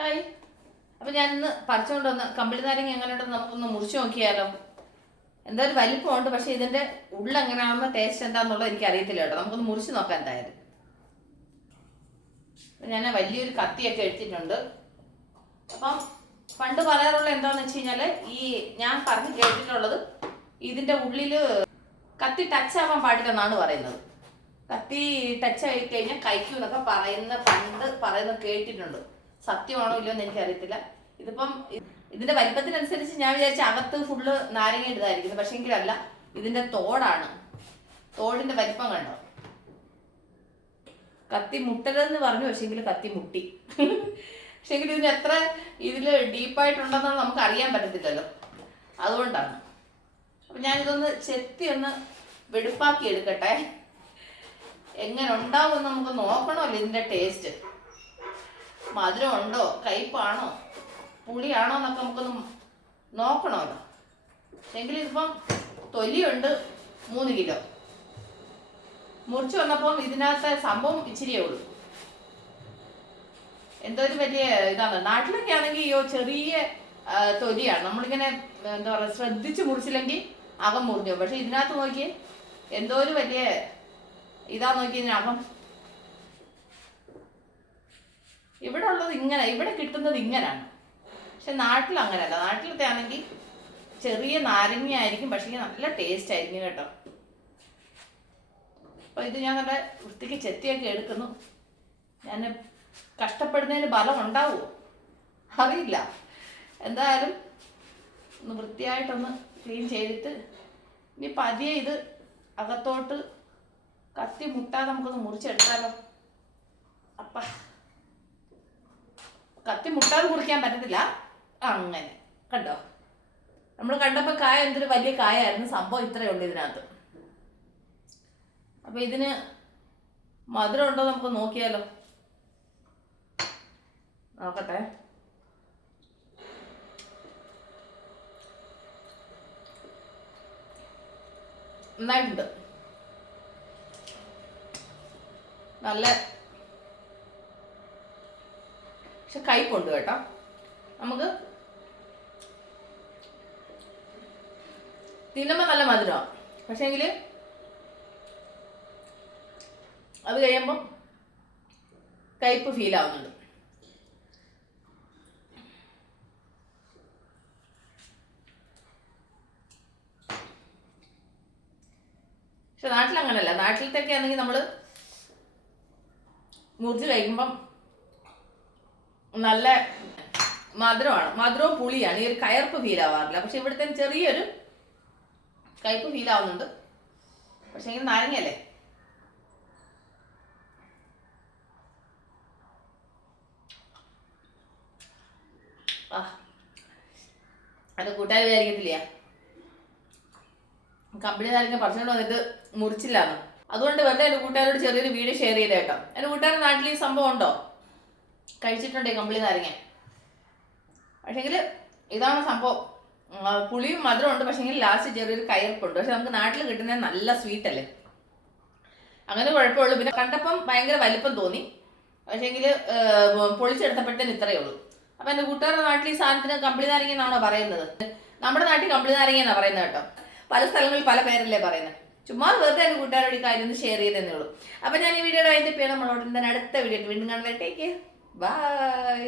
Hi. അപ്പം ഞാനിന്ന് പറിച്ചുകൊണ്ട് വന്ന് കമ്പിളി നാരങ്ങ എങ്ങനെയുണ്ടെന്ന് നമുക്കൊന്ന് മുറിച്ച് നോക്കിയാലോ. എന്താ ഒരു വലിപ്പമുണ്ട്, പക്ഷെ ഇതിൻ്റെ ഉള്ളെങ്ങനെയാണെന്ന് ടേസ്റ്റ് എന്താണെന്നുള്ളത് എനിക്ക് അറിയത്തില്ല കേട്ടോ. നമുക്കൊന്ന് മുറിച്ച് നോക്കാം എന്തായാലും. ഞാൻ വലിയൊരു കത്തിയൊക്കെ എടുത്തിട്ടുണ്ട്. അപ്പം പണ്ട് പറയാറുള്ള എന്താണെന്ന് വെച്ച് കഴിഞ്ഞാൽ, ഈ ഞാൻ പറഞ്ഞ് കേട്ടിട്ടുള്ളത് ഇതിൻ്റെ ഉള്ളിൽ കത്തി ടച്ച് ആവാൻ പാടില്ലെന്നാണ് പറയുന്നത്. കത്തി ടച്ച് ആയി കഴിഞ്ഞാൽ കഴിക്കും എന്നൊക്കെ പണ്ട് പറയുന്നത് കേട്ടിട്ടുണ്ട്. സത്യമാണോ ഇല്ലയോ എന്ന് എനിക്കറിയത്തില്ല. ഇതിപ്പം ഇതിന്റെ വലിപ്പത്തിനനുസരിച്ച് ഞാൻ വിചാരിച്ച അകത്ത് ഫുള്ള് നാരങ്ങ ഇടുന്നതായിരിക്കുന്നു, പക്ഷെ എങ്കിലല്ല, ഇതിന്റെ തോടാണ്. തോടിന്റെ വലിപ്പം കണ്ടോ. കത്തി മുട്ടരുതെന്ന് പറഞ്ഞു, പക്ഷെങ്കിൽ കത്തി മുട്ടി. പക്ഷെങ്കിൽ ഇതിന് എത്ര ഇതില് ഡീപ്പായിട്ടുണ്ടെന്ന് നമുക്ക് അറിയാൻ പറ്റത്തില്ലല്ലോ, അതുകൊണ്ടാണ്. അപ്പൊ ഞാനിതൊന്ന് ചെത്തി ഒന്ന് വെടുപ്പാക്കി എടുക്കട്ടെ. എങ്ങനെ ഉണ്ടാവും നമുക്ക് നോക്കണമല്ലോ ഇതിന്റെ ടേസ്റ്റ്. മധുരം ഉണ്ടോ, കയ്പാണോ, പുളിയാണോ എന്നൊക്കെ നമുക്കൊന്ന് നോക്കണമല്ലോ. എങ്കിലും ഇതിപ്പം തൊലിയുണ്ട് 3 കിലോ. മുറിച്ച് വന്നപ്പം ഇതിനകത്തെ സംഭവം ഇച്ചിരിയേ ഉള്ളൂ. എന്തോ ഒരു വലിയ ഇതാണ്. നാട്ടിലൊക്കെ ആണെങ്കിൽ ചെറിയ തൊലിയാണ്. നമ്മളിങ്ങനെ എന്താ പറയുക, ശ്രദ്ധിച്ച് മുറിച്ചില്ലെങ്കിൽ അകം മുറിഞ്ഞു. പക്ഷെ ഇതിനകത്ത് നോക്കി എന്തോ ഒരു വലിയ ഇതാ നോക്കി. ഇതിനകം ഇവിടെ ഉള്ളത് ഇങ്ങനെ, ഇവിടെ കിട്ടുന്നത് ഇങ്ങനെയാണ്. പക്ഷെ നാട്ടിൽ അങ്ങനെയല്ല. നാട്ടിലത്തെ ആണെങ്കിൽ ചെറിയ നാരങ്ങ ആയിരിക്കും, പക്ഷേ നല്ല ടേസ്റ്റ് ആയിരിക്കും കേട്ടോ. അപ്പോൾ ഇത് ഞാൻ നല്ല വൃത്തിക്ക് ചെത്തിയൊക്കെ എടുക്കുന്നു. ഞാൻ കഷ്ടപ്പെടുന്നതിന് ബലം ഉണ്ടാവുമോ അറിയില്ല. എന്തായാലും ഒന്ന് വൃത്തിയായിട്ടൊന്ന് ക്ലീൻ ചെയ്തിട്ട് ഇനി പതിയെ ഇത് അകത്തോട്ട് കത്തി മുട്ടാതെ നമുക്കൊന്ന് മുറിച്ചെടുക്കാമല്ലോ. അപ്പം കത്തി മുട്ടാതെ മുറിക്കാൻ പറ്റത്തില്ല. അങ്ങനെ കണ്ടോ, നമ്മൾ കണ്ടപ്പോൾ കായ എന്തൊരു വലിയ കായായിരുന്നു. സംഭവം ഇത്രയേ ഉള്ളൂ ഇതിനകത്ത്. അപ്പൊ ഇതിന് മധുരം ഉണ്ടോ നമുക്ക് നോക്കിയാലോ. നോക്കട്ടെ. നന്നായിട്ടുണ്ട്. നല്ല പക്ഷെ കയ്പുണ്ട് കേട്ടോ. നമുക്ക് തിന്നുമ്പോൾ നല്ല മധുരമാണ്, പക്ഷേങ്കിൽ അത് കഴിയുമ്പം കയ്പ് ഫീൽ ആവുന്നുണ്ട്. പക്ഷെ നാട്ടിലങ്ങനല്ല. നാട്ടിലത്തൊക്കെ ആണെങ്കിൽ നമ്മൾ മുറിച്ച് കഴിക്കുമ്പം നല്ല മധുരമാണ്, മധുരവും പുളിയാണ്. ഈ ഒരു കയർപ്പ് ഫീൽ ആവാറില്ല. പക്ഷെ ഇവിടുത്തെ ചെറിയൊരു കയ്പ് ഫീൽ ആവുന്നുണ്ട്. പക്ഷെ ഇങ്ങനെ നാരങ്ങയല്ലേ. അത് കൂട്ടുകാർ വിചാരിക്കത്തില്ല കമ്പിളി നാരങ്ങ പറിച്ചുകൊണ്ട് വന്നിട്ട് മുറിച്ചില്ലാന്ന്. അതുകൊണ്ട് വെറുതെ എൻ്റെ കൂട്ടുകാരോട് ചെറിയൊരു വീഡിയോ ഷെയർ ചെയ്ത് കേട്ടോ. എൻ്റെ കൂട്ടുകാരുടെ നാട്ടിൽ ഈ സംഭവം ഉണ്ടോ, കഴിച്ചിട്ടുണ്ടേ കമ്പിളി നാരങ്ങ. പക്ഷെങ്കിൽ ഇതാണ് സംഭവം. പുളിയും മധുരം ഉണ്ട്, പക്ഷെങ്കിൽ ലാസ്റ്റ് ചെറിയൊരു കയർപ്പുണ്ട്. പക്ഷെ നമുക്ക് നാട്ടിൽ കിട്ടുന്നത് നല്ല സ്വീറ്റ് അല്ലേ, അങ്ങനെ കുഴപ്പമുള്ളൂ. പിന്നെ കണ്ടപ്പം ഭയങ്കര വലിപ്പം തോന്നി, പക്ഷെങ്കിൽ പൊളിച്ചെടുത്തപ്പോഴത്തേന് ഇത്രയേ ഉള്ളൂ. അപ്പം എൻ്റെ കൂട്ടുകാരുടെ നാട്ടിൽ ഈ സാധനത്തിന് കമ്പിളി നാരങ്ങ എന്നാണോ പറയുന്നത്? നമ്മുടെ നാട്ടിൽ കമ്പിളി നാരങ്ങ എന്നാണ് പറയുന്നത് കേട്ടോ. പല സ്ഥലങ്ങളിൽ പല പേരല്ലേ പറയുന്നത്. ചുമ്മാ വെറുതെ എൻ്റെ കൂട്ടുകാരോട് ഈ കാര്യം ഒന്ന് ഷെയർ ചെയ്തേ ഉള്ളൂ. അപ്പം ഞാൻ ഈ വീഡിയോയുടെ അതിൻ്റെ പേര് നമ്മളോട് അടുത്ത വീഡിയോ വീണ്ടും കാണുന്നത്. Take care, by.